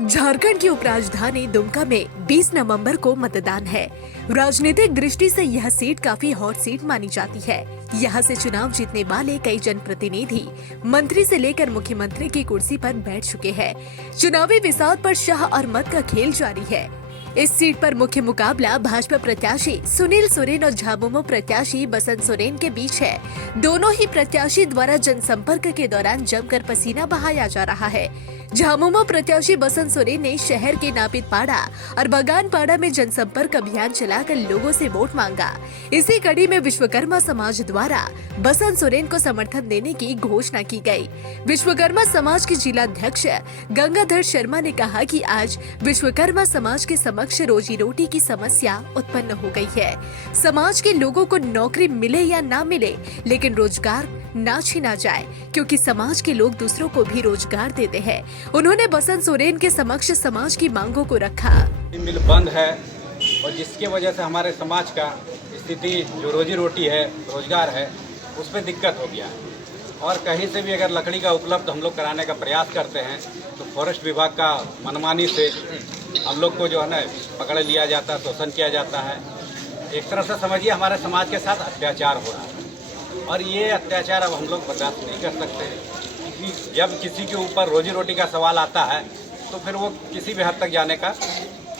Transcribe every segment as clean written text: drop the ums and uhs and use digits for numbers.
झारखंड की उपराजधानी दुमका में 20 नवंबर को मतदान है। राजनीतिक दृष्टि से यह सीट काफी हॉट सीट मानी जाती है। यहाँ से चुनाव जीतने वाले कई जनप्रतिनिधि मंत्री से लेकर मुख्यमंत्री की कुर्सी पर बैठ चुके हैं। चुनावी विसात पर शाह और मत का खेल जारी है। इस सीट पर मुख्य मुकाबला भाजपा प्रत्याशी सुनील सोरेन और झामुमो प्रत्याशी बसंत सोरेन के बीच है। दोनों ही प्रत्याशी द्वारा जनसंपर्क के दौरान जमकर पसीना बहाया जा रहा है। झामुमो प्रत्याशी बसंत सोरेन ने शहर के नापितपाड़ा और बगानपाड़ा में जनसंपर्क अभियान चलाकर लोगों से वोट मांगा। इसी कड़ी में विश्वकर्मा समाज द्वारा बसंत सोरेन को समर्थन देने की घोषणा की गई। विश्वकर्मा समाज के जिलाध्यक्ष गंगाधर शर्मा ने कहा कि आज विश्वकर्मा समाज के समक्ष रोजी रोटी की समस्या उत्पन्न हो गई है। समाज के लोगों को नौकरी मिले या ना मिले, लेकिन रोजगार ना छीना जाए, क्योंकि समाज के लोग दूसरों को भी रोजगार देते हैं। उन्होंने बसंत सोरेन के समक्ष समाज की मांगों को रखा। मिल बंद है और जिसके वजह से हमारे समाज का स्थिति जो रोजी रोटी है, रोजगार है, उस पर दिक्कत हो गया है। और कहीं से भी अगर लकड़ी का उपलब्ध हम लोग कराने का प्रयास करते हैं तो फॉरेस्ट विभाग का मनमानी से हम लोग को जो है ना पकड़ लिया जाता है, शोषण किया जाता है। एक तरह से समझिए हमारे समाज के साथ अत्याचार हो रहा है और ये अत्याचार अब हम लोग बर्दाश्त नहीं कर सकते, क्योंकि जब किसी के ऊपर रोजी रोटी का सवाल आता है तो फिर वो किसी भी हद तक जाने का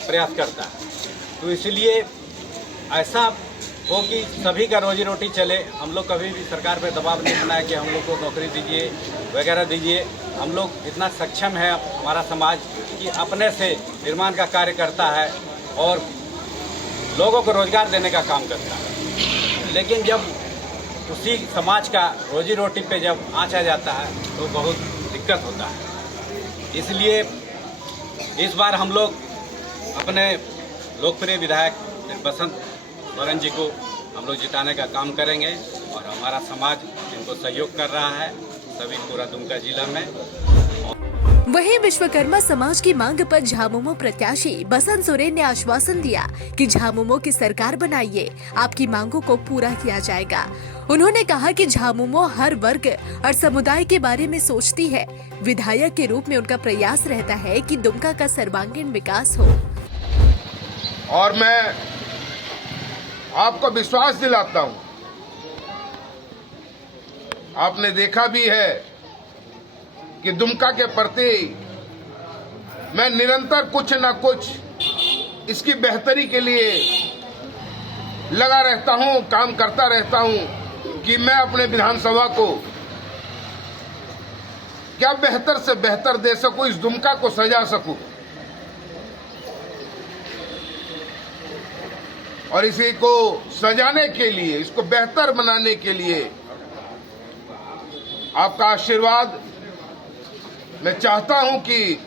प्रयास करता है। तो इसलिए ऐसा हो कि सभी का रोजी रोटी चले। हम लोग कभी भी सरकार पे दबाव नहीं बनाया कि हम लोग को नौकरी दीजिए वगैरह दीजिए। हम लोग इतना सक्षम है हमारा समाज कि अपने से निर्माण का कार्य करता है और लोगों को रोजगार देने का काम करता है। लेकिन जब उसी समाज का रोजी रोटी पे जब आँच आ जाता है तो बहुत दिक्कत होता है। इसलिए इस बार हम लोग अपने लोकप्रिय विधायक बसंत सोरेन जी को हम लोग जिताने का काम करेंगे और हमारा समाज इनको सहयोग कर रहा है, सभी पूरा दुमका जिला में। वहीं विश्वकर्मा समाज की मांग पर झामुमो प्रत्याशी बसंत सोरेन ने आश्वासन दिया कि झामुमो की सरकार बनाइए, आपकी मांगों को पूरा किया जाएगा। उन्होंने कहा कि झामुमो हर वर्ग और समुदाय के बारे में सोचती है। विधायक के रूप में उनका प्रयास रहता है कि दुमका का सर्वांगीण विकास हो। और मैं आपको विश्वास दिलाता हूं, आपने देखा भी है कि दुमका के प्रति मैं निरंतर कुछ न कुछ इसकी बेहतरी के लिए लगा रहता हूं, काम करता रहता हूं कि मैं अपने विधानसभा को क्या बेहतर से बेहतर दे सकूं, इस दुमका को सजा सकूं। और इसी को सजाने के लिए, इसको बेहतर बनाने के लिए आपका आशीर्वाद मैं चाहता हूं कि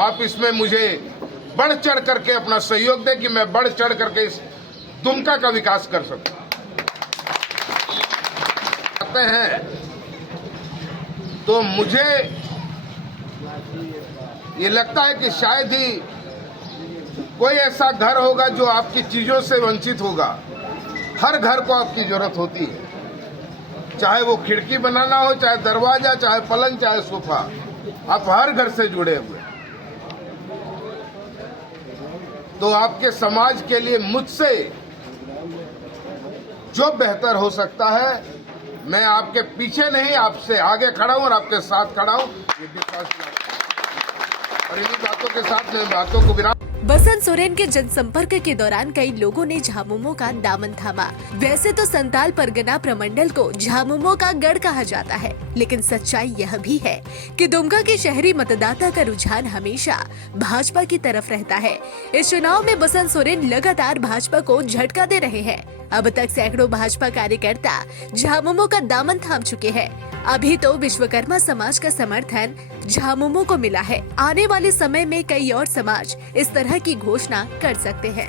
आप इसमें मुझे बढ़ चढ़ करके अपना सहयोग दें कि मैं बढ़ चढ़ करके इस दुमका का विकास कर सकूं। आते हैं तो मुझे ये लगता है कि शायद ही कोई ऐसा घर होगा जो आपकी चीजों से वंचित होगा। हर घर को आपकी जरूरत होती है, चाहे वो खिड़की बनाना हो, चाहे दरवाजा, चाहे पलंग, चाहे सोफा, आप हर घर से जुड़े हुए। तो आपके समाज के लिए मुझसे जो बेहतर हो सकता है, मैं आपके पीछे नहीं, आपसे आगे खड़ा हूं और आपके साथ खड़ा हूं, ये विश्वास और इन्हीं बातों के साथ मैं बातों को विराम। बसंत सोरेन के जनसंपर्क के दौरान कई लोगों ने झामुमो का दामन थामा। वैसे तो संताल परगना प्रमंडल को झामुमो का गढ़ कहा जाता है, लेकिन सच्चाई यह भी है कि दुमका के शहरी मतदाता का रुझान हमेशा भाजपा की तरफ रहता है। इस चुनाव में बसंत सोरेन लगातार भाजपा को झटका दे रहे हैं। अब तक सैकड़ों भाजपा कार्यकर्ता झामुमो का दामन थाम चुके हैं। अभी तो विश्वकर्मा समाज का समर्थन झामुमो को मिला है। आने वाले समय में कई और समाज इस तरह की घोषणा कर सकते हैं।